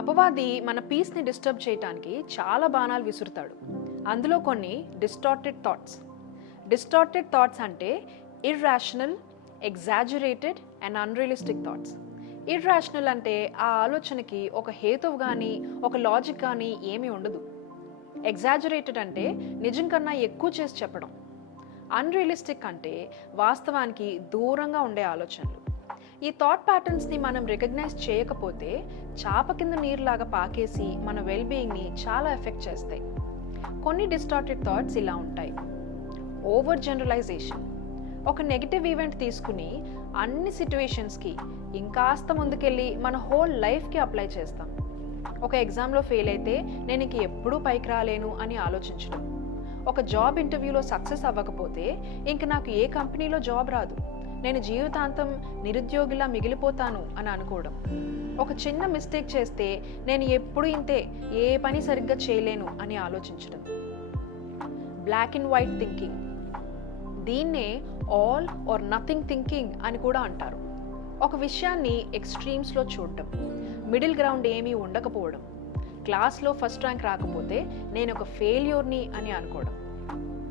అపవాది మన పీస్ని డిస్టర్బ్ చేయడానికి చాలా బాణాలు విసురుతాడు. అందులో కొన్ని డిస్టార్టెడ్ థాట్స్ అంటే irrational, exaggerated and unrealistic thoughts. Irrational అంటే ఆ ఆలోచనకి ఒక హేతువు కానీ ఒక లాజిక్ కానీ ఏమీ ఉండదు. ఎగ్జాజరేటెడ్ అంటే నిజం కన్నా ఎక్కువ చేసి చెప్పడం. అన్రియలిస్టిక్ అంటే వాస్తవానికి దూరంగా ఉండే ఆలోచనలు. ఈ థాట్ ప్యాటర్న్స్ని మనం రికగ్నైజ్ చేయకపోతే చాప కింద నీరులాగా పాకేసి మన వెల్బీయింగ్ని చాలా ఎఫెక్ట్ చేస్తాయి. కొన్ని డిస్టార్టెడ్ థాట్స్ ఇలా ఉంటాయి. Overgeneralization. ఒక నెగిటివ్ ఈవెంట్ తీసుకుని అన్ని సిచ్యువేషన్స్కి ఇంకాస్త ముందుకెళ్ళి మన హోల్ లైఫ్కి అప్లై చేస్తాం. ఒక ఎగ్జామ్లో ఫెయిల్ అయితే నేను ఇంక ఎప్పుడూ పైకి రాలేను అని ఆలోచించడం. ఒక జాబ్ ఇంటర్వ్యూలో సక్సెస్ అవ్వకపోతే ఇంక నాకు ఏ కంపెనీలో జాబ్ రాదు, నేను జీవితాంతం నిరుద్యోగిలా మిగిలిపోతాను అని అనుకోవడం. ఒక చిన్న మిస్టేక్ చేస్తే నేను ఎప్పుడు ఇంతే, ఏ పని సరిగ్గా చేయలేను అని ఆలోచించడం. Black and white thinking. దీన్నే ఆల్ ఆర్ నథింగ్ థింకింగ్ అని కూడా అంటారు. ఒక విషయాన్ని ఎక్స్ట్రీమ్స్లో చూడడం, మిడిల్ గ్రౌండ్ ఏమీ ఉండకపోవడం. క్లాస్లో ఫస్ట్ ర్యాంక్ రాకపోతే నేను ఒక ఫెయిల్యూర్ని అని అనుకోవడం.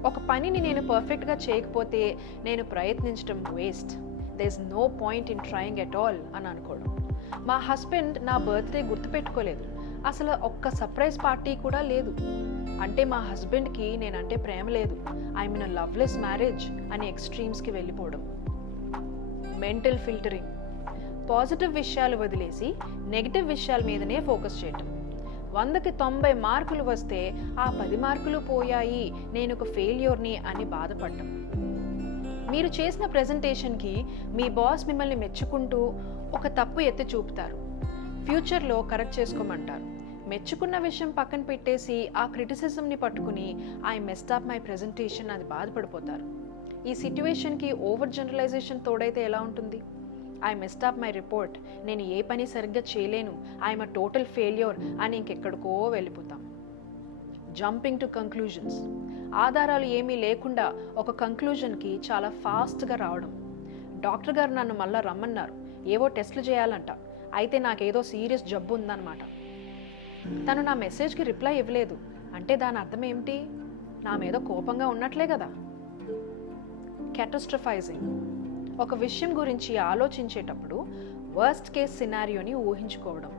ఒక పనిని నేను పర్ఫెక్ట్గా చేయకపోతే నేను ప్రయత్నించడం waste, there is no point in trying at all అని అనుకోవడం. మా హస్బెండ్ నా బర్త్డే గుర్తుపెట్టుకోలేదు, అసలు ఒక్క సర్ప్రైజ్ పార్టీ కూడా లేదు అంటే మా హస్బెండ్కి నేనంటే ప్రేమ లేదు, I mean a loveless marriage అని ఎక్స్ట్రీమ్స్కి వెళ్ళిపోవడం. Mental filtering. పాజిటివ్ విషయాలు వదిలేసి నెగిటివ్ విషయాల మీదనే ఫోకస్ చేయటం. 100కి 90 మార్కులు వస్తే ఆ 10 మార్కులు పోయాయి, నేను ఒక ఫెయిల్యూర్ని అని బాధపడటం. మీరు చేసిన ప్రెజెంటేషన్కి మీ బాస్ మిమ్మల్ని మెచ్చుకుంటూ ఒక తప్పు ఎత్తి చూపుతారు, ఫ్యూచర్లో కరెక్ట్ చేసుకోమంటారు. మెచ్చుకున్న విషయం పక్కన పెట్టేసి ఆ క్రిటిసిజంని పట్టుకుని I messed up my presentation అది బాధపడిపోతారు. ఈ సిట్యువేషన్కి ఓవర్ జనరలైజేషన్ తోడైతే ఎలా ఉంటుంది? I messed up my report, నేను ఏ పని సరిగ్గా చేయలేను, ఐఎమ్ అ టోటల్ ఫెయిల్యూర్ అని ఇంకెక్కడికో వెళ్ళిపోతాం. Jumping to conclusions. ఆధారాలు ఏమీ లేకుండా ఒక కంక్లూజన్కి చాలా ఫాస్ట్గా రావడం. డాక్టర్ గారు నన్ను మళ్ళీ రమ్మన్నారు, ఏవో టెస్టులు చేయాలంట, అయితే నాకేదో సీరియస్ జబ్బు ఉందన్నమాట. తను నా మెసేజ్కి రిప్లై ఇవ్వలేదు అంటే దాని అర్థం ఏమిటి? నా మీద కోపంగా ఉన్నట్లే కదా. క్యాటాస్ట్రఫైజింగ్. ఒక విషయం గురించి ఆలోచించేటప్పుడు వర్స్ట్ కేస్ సినారియోని ఊహించుకోవడం.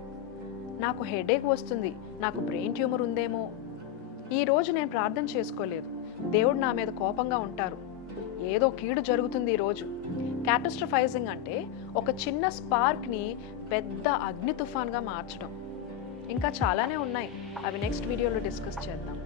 నాకు హెడేక్ వస్తుంది, నాకు బ్రెయిన్ ట్యూమర్ ఉందేమో, ఈరోజు నేను ప్రార్థన చేసుకోలేదు, దేవుడు నా మీద కోపంగా ఉంటారు, ఏదో కీడు జరుగుతుంది ఈరోజు. క్యాటాస్ట్రఫైజింగ్ అంటే ఒక చిన్న స్పార్క్ని పెద్ద అగ్ని తుఫాన్గా మార్చడం. ఇంకా చాలానే ఉన్నాయి, అవి నెక్స్ట్ వీడియోలో డిస్కస్ చేద్దాం.